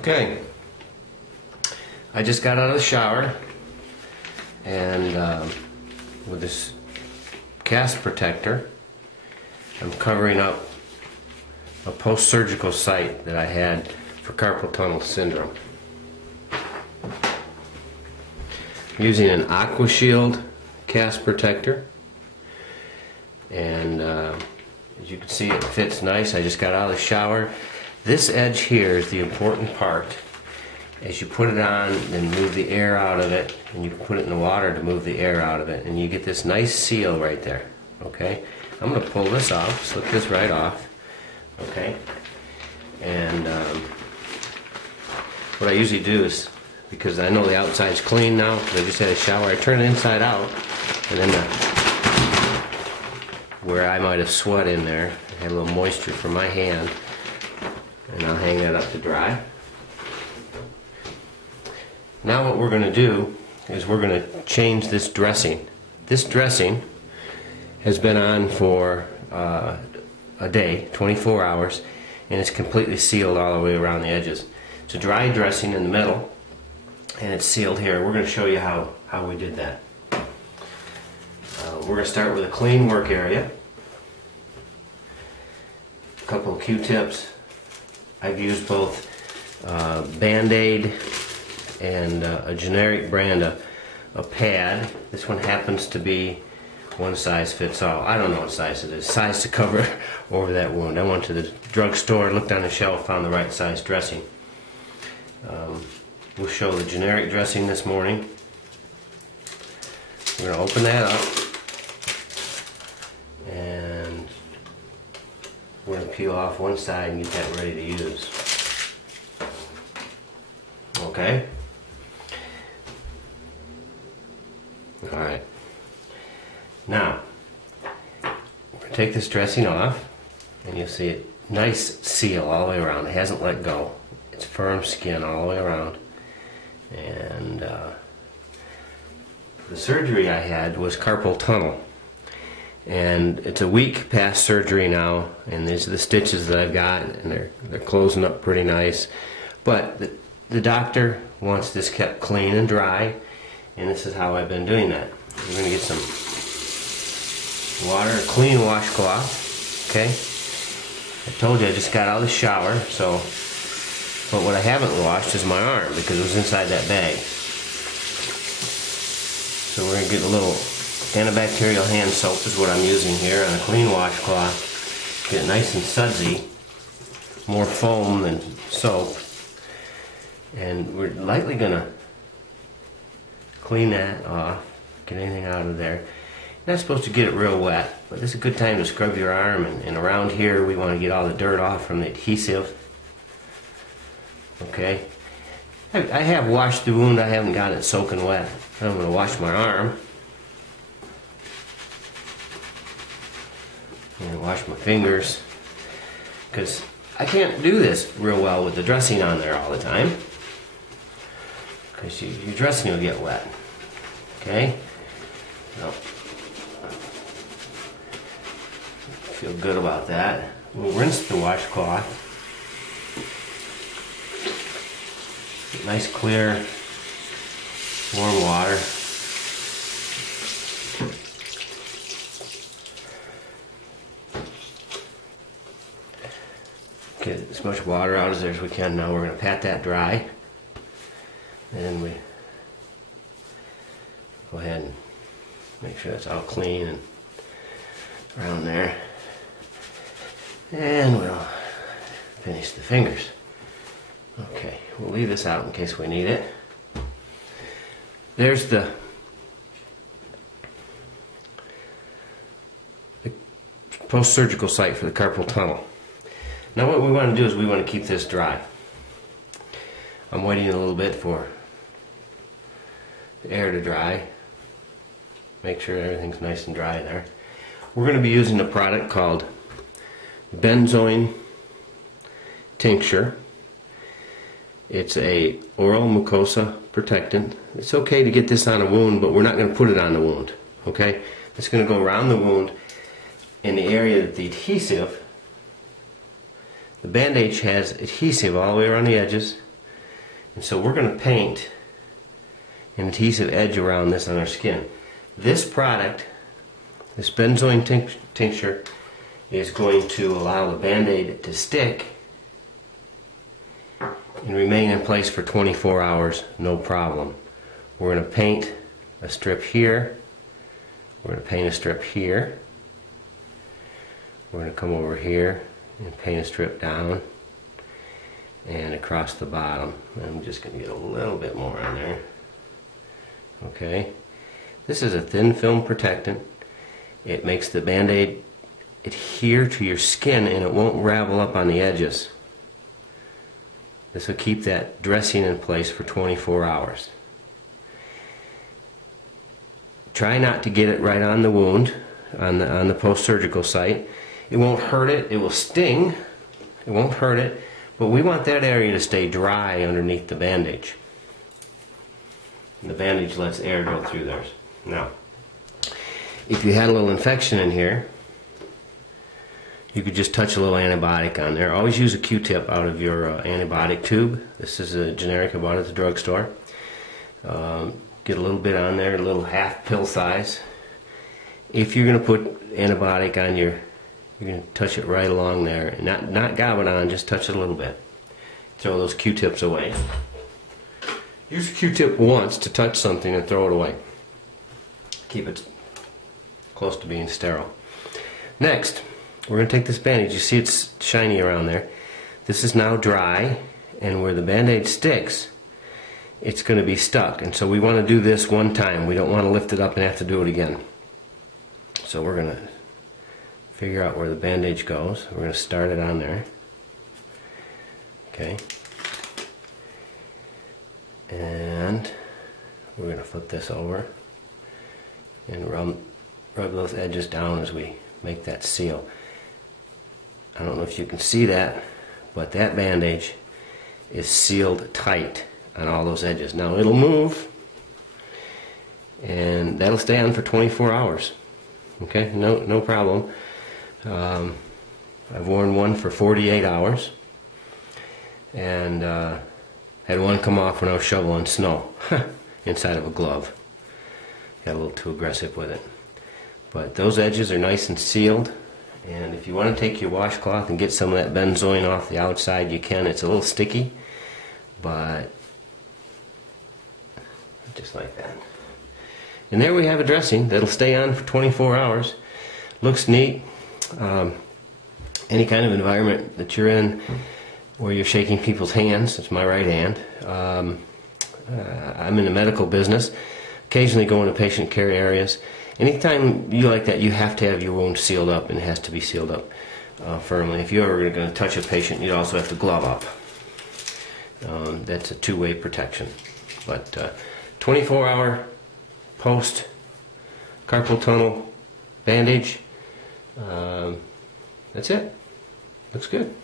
Okay, I just got out of the shower, and with this cast protector I'm covering up a post-surgical site that I had for carpal tunnel syndrome. I'm using an Aqua Shield cast protector, and as you can see, it fits nice. I just got out of the shower. This edge here is the important part. As you put it on, then move the air out of it, and you put it in the water to move the air out of it, and you get this nice seal right there. Okay, I'm going to pull this off, slip this right off. Okay, and what I usually do is, because I know the outside's clean now, because I just had a shower, I turn it inside out, and then where I might have sweat in there, I have a little moisture from my hand, and I'll hang that up to dry. Now what we're going to do is we're going to change this dressing. This dressing has been on for a day, 24 hours, and it's completely sealed all the way around the edges. It's a dry dressing in the middle, and it's sealed here. We're going to show you how we did that. We're going to start with a clean work area, a couple of Q-tips. I've used both Band-Aid and a generic brand, a pad. This one happens to be one size fits all. I don't know what size it is. Size to cover over that wound. I went to the drugstore, looked on the shelf, found the right size dressing. We'll show the generic dressing this morning. We're going to open that up, and we're going to peel off one side and get that ready to use. Okay? Alright. Now, we're going to take this dressing off, and you'll see it nice seal all the way around. It hasn't let go. It's firm skin all the way around. And the surgery I had was carpal tunnel. And it's a week past surgery now, and these are the stitches that I've got, and they're closing up pretty nice. But the doctor wants this kept clean and dry, and this is how I've been doing that. We're going to get some water, a clean washcloth. Okay, I told you I just got out of the shower, but what I haven't washed is my arm, because it was inside that bag. So we're going to get a little antibacterial hand soap is what I'm using here on a clean washcloth. Get it nice and sudsy, more foam than soap. And we're lightly going to clean that off, get anything out of there. You're not supposed to get it real wet, but this is a good time to scrub your arm, and around here we want to get all the dirt off from the adhesive. Okay, I have washed the wound, I haven't got it soaking wet. I'm going to wash my arm. And wash my fingers, because I can't do this real well with the dressing on there all the time, because your dressing will get wet. Okay? So, feel good about that. We'll rinse the washcloth. Get nice, clear, warm water. Get as much water out of there as we can. Now we're going to pat that dry, and we go ahead and make sure it's all clean and around there, and we'll finish the fingers. Okay, we'll leave this out in case we need it. There's the post-surgical site for the carpal tunnel. Now what we want to do is we want to keep this dry. I'm waiting a little bit for the air to dry. Make sure everything's nice and dry there. We're going to be using a product called benzoin tincture. It's a oral mucosa protectant. It's okay to get this on a wound, but we're not going to put it on the wound. Okay? It's going to go around the wound in the area that the adhesive, the Band-Aid has adhesive all the way around the edges. And so we're going to paint an adhesive edge around this on our skin. This product, this benzoin tincture, is going to allow the Band-Aid to stick and remain in place for 24 hours, no problem. We're going to paint a strip here. We're going to paint a strip here. We're going to come over here and paint a strip down and across the bottom. I'm just going to get a little bit more on there. Okay. This is a thin film protectant. It makes the Band-Aid adhere to your skin and it won't ravel up on the edges. This will keep that dressing in place for 24 hours. Try not to get it right on the wound, on the post-surgical site. It won't hurt it. It will sting. It won't hurt it. But we want that area to stay dry underneath the bandage. And the bandage lets air go through there. Now, if you had a little infection in here, you could just touch a little antibiotic on there. Always use a Q-tip out of your antibiotic tube. This is a generic I bought at the drugstore. Get a little bit on there, a little half pill size. If you're going to put antibiotic on your, you're going to touch it right along there. And not gob it on, just touch it a little bit. Throw those Q-tips away. Use a Q-tip once to touch something and throw it away. Keep it close to being sterile. Next, we're going to take this bandage. You see it's shiny around there. This is now dry, and where the Band-Aid sticks, it's going to be stuck. And so we want to do this one time. We don't want to lift it up and have to do it again. So we're going to figure out where the bandage goes. We're going to start it on there. Okay. And we're going to flip this over and rub those edges down as we make that seal. I don't know if you can see that, but that bandage is sealed tight on all those edges. Now it'll move, and that'll stay on for 24 hours. Okay, no problem. I've worn one for 48 hours, and had one come off when I was shoveling snow inside of a glove. Got a little too aggressive with it. But those edges are nice and sealed, and if you want to take your washcloth and get some of that benzoin off the outside, you can. It's a little sticky, but just like that. And there we have a dressing that'll stay on for 24 hours. Looks neat. Any kind of environment that you're in where you're shaking people's hands, it's my right hand. I'm in the medical business, occasionally go into patient care areas. Anytime you like that, you have to have your wound sealed up, and it has to be sealed up firmly. If you're ever going to touch a patient, you also have to glove up. That's a two-way protection. But 24-hour post carpal tunnel bandage. That's it. Looks good.